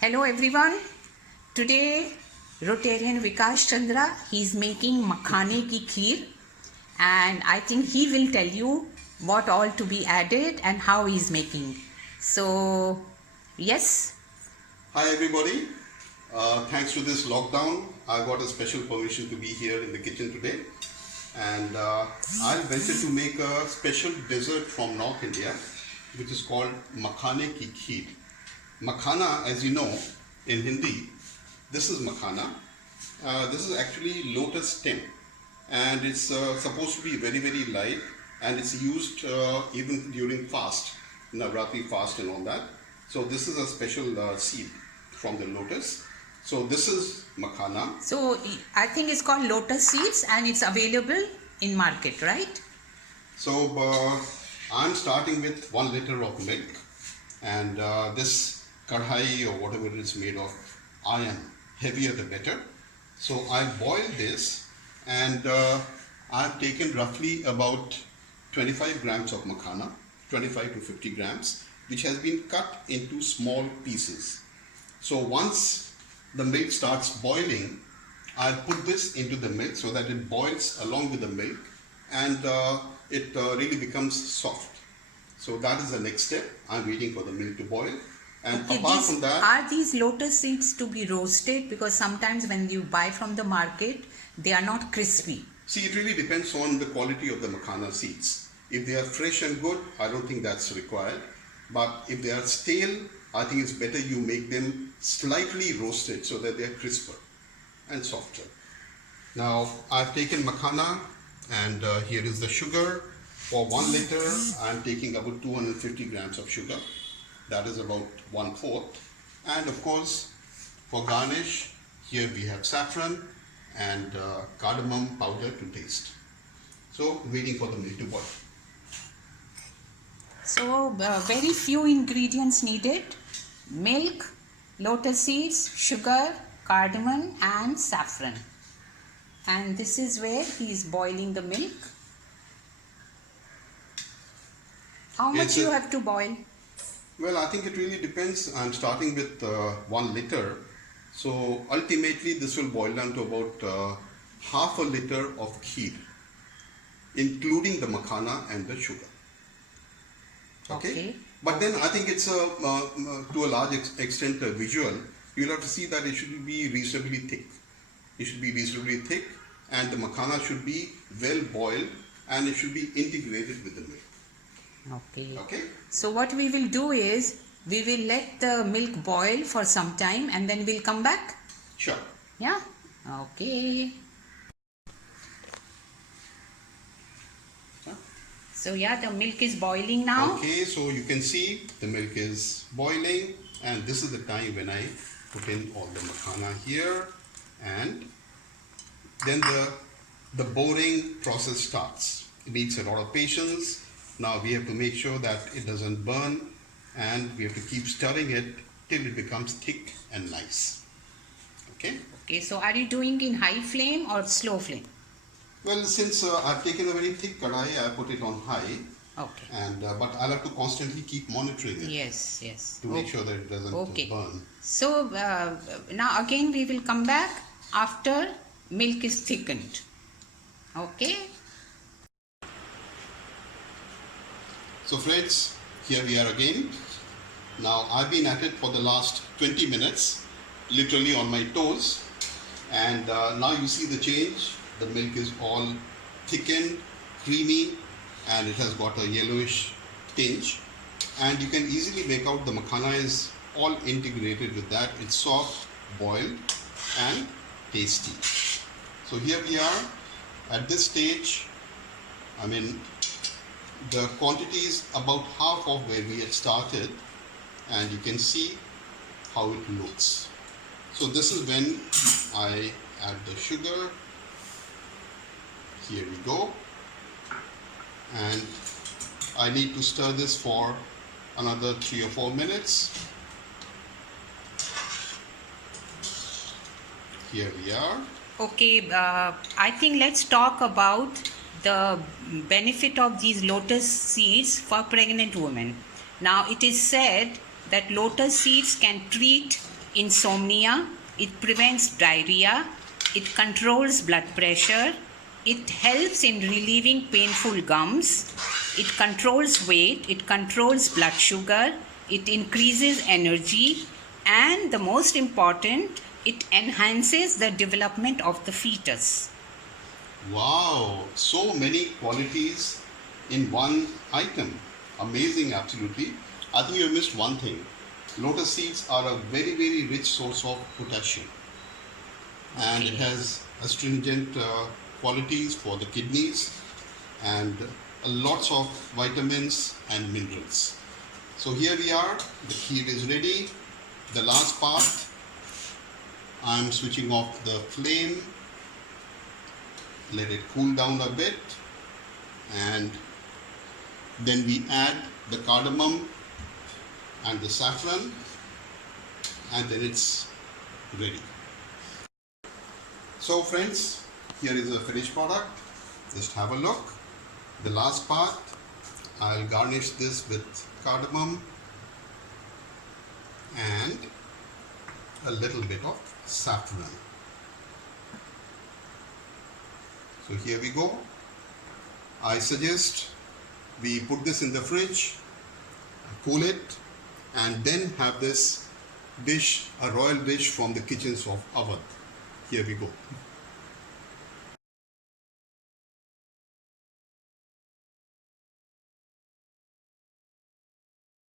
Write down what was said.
Hello everyone. Today Rotarian Vikas Chandra, he is making makhane ki kheer, and I think he will tell you what all to be added and how he is making. So yes. Hi everybody. Thanks to this lockdown, I got a special permission to be here in the kitchen today, and I'll venture to make a special dessert from North India, which is called makhane ki kheer. Makhana, as you know, in Hindi, this is makhana. This is actually lotus stem, and it's supposed to be very, very light, and it's used even during fast, Navratri fast and all that. So this is a special seed from the lotus. So this is makhana. So I think it's called lotus seeds and it's available in market, right? So I'm starting with 1 liter of milk, and this kadhai or whatever it's made of, iron, heavier the better. So I boil this, and I've taken roughly about 25 grams of makhana, 25 to 50 grams, which has been cut into small pieces. So once the milk starts boiling, I'll put this into the milk so that it boils along with the milk, and it really becomes soft. So that is the next step. I'm waiting for the milk to boil. And Okay, apart from that, are these lotus seeds to be roasted? Because sometimes when you buy from the market, they are not crispy. see, it really depends on the quality of the makhana seeds. If they are fresh and good, I don't think that's required. But if they are stale, I think it's better you make them slightly roasted so that they are crisper and softer. Now, I've taken makhana, and here is the sugar. For 1 liter, I'm taking about 250 grams of sugar. That is about 1/4. And of course, for garnish, here we have saffron and cardamom powder to taste. So, waiting for the milk to boil. So very few ingredients needed: milk, lotus seeds, sugar, cardamom and saffron. And this is where he is boiling the milk. How much you have to boil? Well, I think it really depends. I'm starting with 1 liter. So ultimately this will boil down to about half a liter of kheer, including the makhana and the sugar. Okay? But then I think it's to a large extent visual. You'll have to see that it should be reasonably thick. It should be reasonably thick, and the makhana should be well boiled, and it should be integrated with the milk. Okay. So what we will do is we will let the milk boil for some time and then we'll come back. Sure. Yeah. Okay. So yeah, the milk is boiling now. Okay, so you can see the milk is boiling, and this is the time when I put in all the makhana here, and then the boiling process starts. It needs a lot of patience. Now we have to make sure that it doesn't burn, and we have to keep stirring it till it becomes thick and nice. Okay? Okay, so are you doing in high flame or slow flame? Well, since I've taken a very thick kadai, I put it on high. Okay. And but I'll have to constantly keep monitoring it. Yes. To make sure that it doesn't burn. So now again we will come back after milk is thickened. Okay. So friends, here we are again. Now I've been at it for the last 20 minutes, literally on my toes, and now you see the change. The milk is all thickened, creamy, and it has got a yellowish tinge, and you can easily make out the makhana is all integrated with that. It's soft, boiled and tasty. So here we are at this stage. I mean, the quantity is about half of where we had started, and you can see how it looks. So this is when I add the sugar. Here we go, and I need to stir this for another 3 or 4 minutes. Here we are. Okay, I think let's talk about the benefit of these lotus seeds for pregnant women. Now it is said that lotus seeds can treat insomnia, it prevents diarrhea, it controls blood pressure, it helps in relieving painful gums, it controls weight, it controls blood sugar, it increases energy, and the most important, it enhances the development of the fetus. Wow, so many qualities in one item. Amazing, absolutely. I think you have missed one thing. Lotus seeds are a very, very rich source of potassium, and it has astringent qualities for the kidneys and lots of vitamins and minerals. So here we are, the kheer is ready. The last part, I am switching off the flame, let it cool down a bit, and then we add the cardamom and the saffron, and then it's ready. So friends, here is the finished product. Just have a look. The last part, I'll garnish this with cardamom and a little bit of saffron. So here we go. I suggest we put this in the fridge, cool it, and then have this dish, a royal dish from the kitchens of Awadh. Here we go.